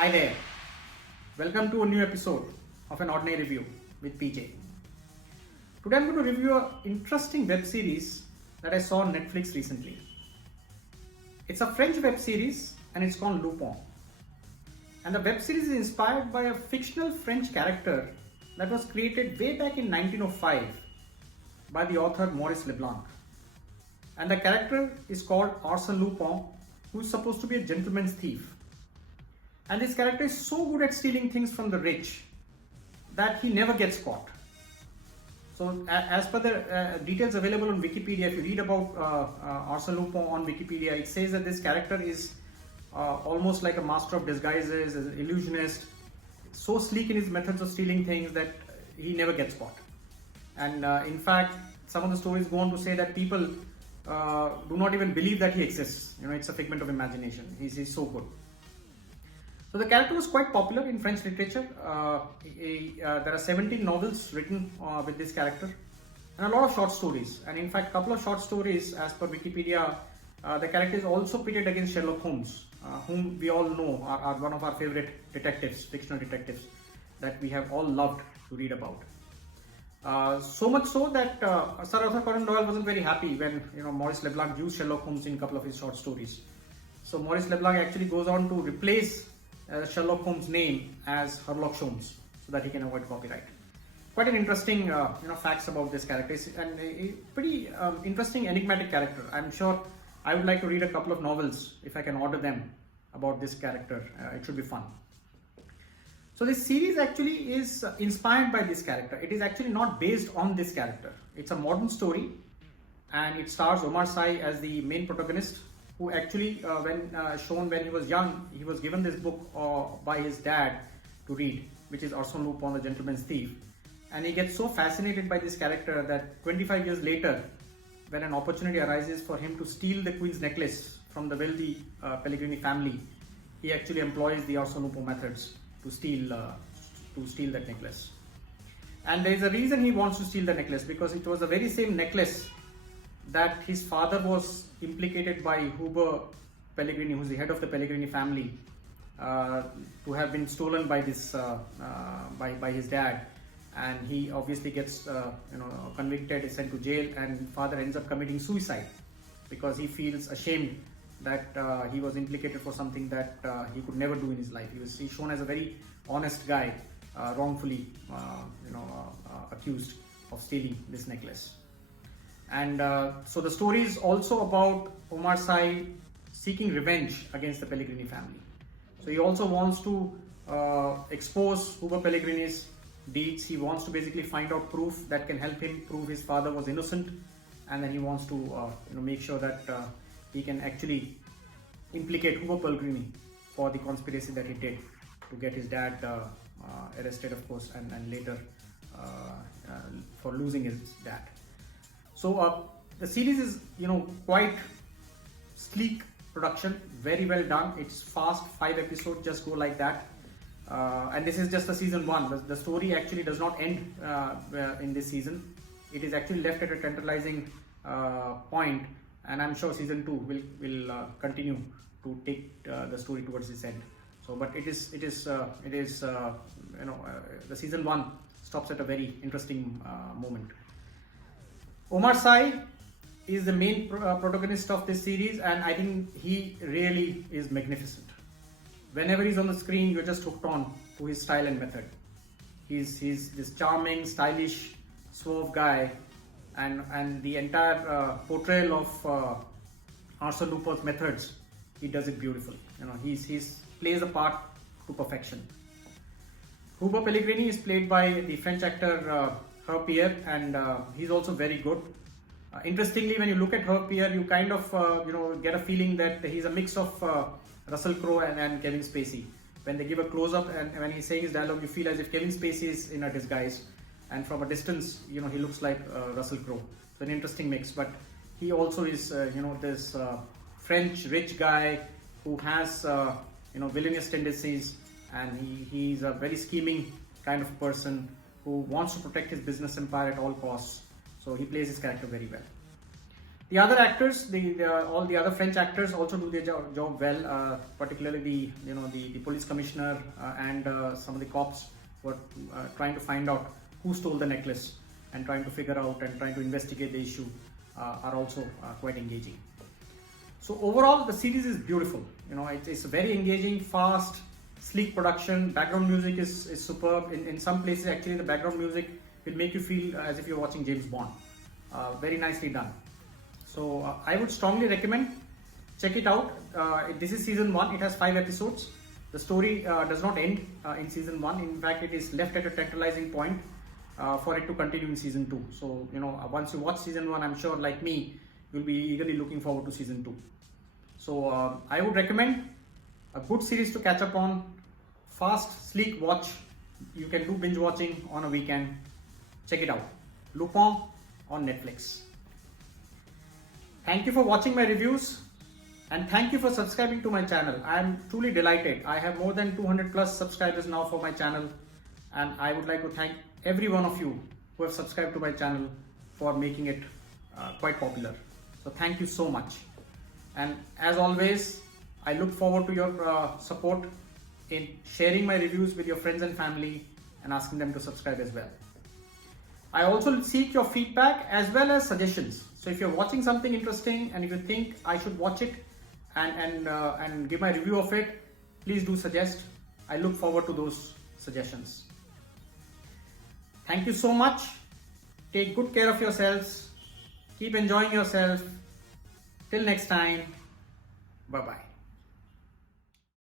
Hi there. Welcome to a new episode of An Ordinary Review with PJ. Today I'm going to review an interesting web series that I saw on Netflix recently. It's a French web series and it's called Lupin. And the web series is inspired by a fictional French character that was created way back in 1905 by the author Maurice Leblanc. And the character is called Arsène Lupin, who is supposed to be a gentleman's thief. And this character is so good at stealing things from the rich that he never gets caught. So as per the details available on Wikipedia, if you read about Arsène Lupin on Wikipedia, it says that this character is almost like a master of disguises, an illusionist, so sleek in his methods of stealing things that he never gets caught. And in fact, some of the stories go on to say that people do not even believe that he exists. It's a figment of imagination. He's so good. So the character was quite popular in French literature. There are 17 novels written with this character and a lot of short stories. And in fact, a couple of short stories, as per Wikipedia, the character is also pitted against Sherlock Holmes, whom we all know are one of our favorite detectives, fictional detectives, that we have all loved to read about. So much so that Sir Arthur Conan Doyle wasn't very happy when Maurice Leblanc used Sherlock Holmes in a couple of his short stories. So Maurice Leblanc actually goes on to replace Sherlock Holmes' name as Sherlock Holmes so that he can avoid copyright. Quite an interesting facts about this character, and a pretty interesting enigmatic character. I'm sure I would like to read a couple of novels if I can order them about this character. It should be fun. So this series actually is inspired by this character. It is actually not based on this character. It's a modern story and it stars Omar Sy as the main protagonist, who actually when he was young, he was given this book by his dad to read, which is Arsène Lupin, the Gentleman's Thief. And he gets so fascinated by this character that 25 years later, when an opportunity arises for him to steal the Queen's necklace from the wealthy Pellegrini family, he actually employs the Arsène Lupin methods to steal that necklace. And there is a reason he wants to steal the necklace, because it was the very same necklace that his father was implicated by Huber Pellegrini, who's the head of the Pellegrini family, to have been stolen by this by his dad, and he obviously gets convicted, is sent to jail, and father ends up committing suicide because he feels ashamed that he was implicated for something that he could never do in his life. He's shown as a very honest guy, wrongfully accused of stealing this necklace. And so the story is also about Omar Sy seeking revenge against the Pellegrini family. So he also wants to expose Huber Pellegrini's deeds. He wants to basically find out proof that can help him prove his father was innocent, and then he wants to make sure that he can actually implicate Huber Pellegrini for the conspiracy that he did to get his dad arrested, of course, and later for losing his dad. So the series is quite sleek production, very well done. It's fast, 5 episodes just go like that, and this is just the season 1. The story actually does not end in this season. It is actually left at a tantalizing point, and I'm sure season 2 will continue to take the story towards its end. So, but it is the season 1 stops at a very interesting moment. Omar Sy is the main protagonist of this series, and I think he really is magnificent. Whenever he's on the screen, you're just hooked on to his style and method. He's this charming, stylish, suave guy, and the entire portrayal of Arsène Lupin's methods, he does it beautiful. He's plays the part to perfection. Huber Pellegrini is played by the French actor Hervé Pierre, and he's also very good. Interestingly, when you look at Hervé Pierre, you kind of get a feeling that he's a mix of Russell Crowe and Kevin Spacey. When they give a close-up and when he's saying his dialogue, you feel as if Kevin Spacey is in a disguise, and from a distance, he looks like Russell Crowe. So an interesting mix. But he also is, this French rich guy who has, villainous tendencies, and he's a very scheming kind of person who wants to protect his business empire at all costs. So he plays his character very well. The other actors, all the other French actors also do their job well, particularly the police commissioner and some of the cops who are trying to find out who stole the necklace and trying to figure out and trying to investigate the issue are also quite engaging. So overall, the series is beautiful. It's a very engaging, fast, sleek production. Background music is superb. In some places, actually, the background music will make you feel as if you're watching James Bond. Very nicely done. So I would strongly recommend, check it out. This is season 1. It has 5 episodes. The story does not end in season 1. In fact, it is left at a tantalizing point for it to continue in season 2. So once you watch season 1, I'm sure like me, you'll be eagerly looking forward to season 2. So I would recommend a good series to catch up on. Fast, sleek watch. You can do binge watching on a weekend. Check it out. Lupin on Netflix. Thank you for watching my reviews and thank you for subscribing to my channel. I am truly delighted. I have more than 200 plus subscribers now for my channel, and I would like to thank every one of you who have subscribed to my channel for making it quite popular. So thank you so much. And as always, I look forward to your support in sharing my reviews with your friends and family and asking them to subscribe as well. I also seek your feedback as well as suggestions. So if you're watching something interesting and if you think I should watch it and give my review of it, please do suggest. I look forward to those suggestions. Thank you so much. Take good care of yourselves. Keep enjoying yourself. Till next time. Bye-bye.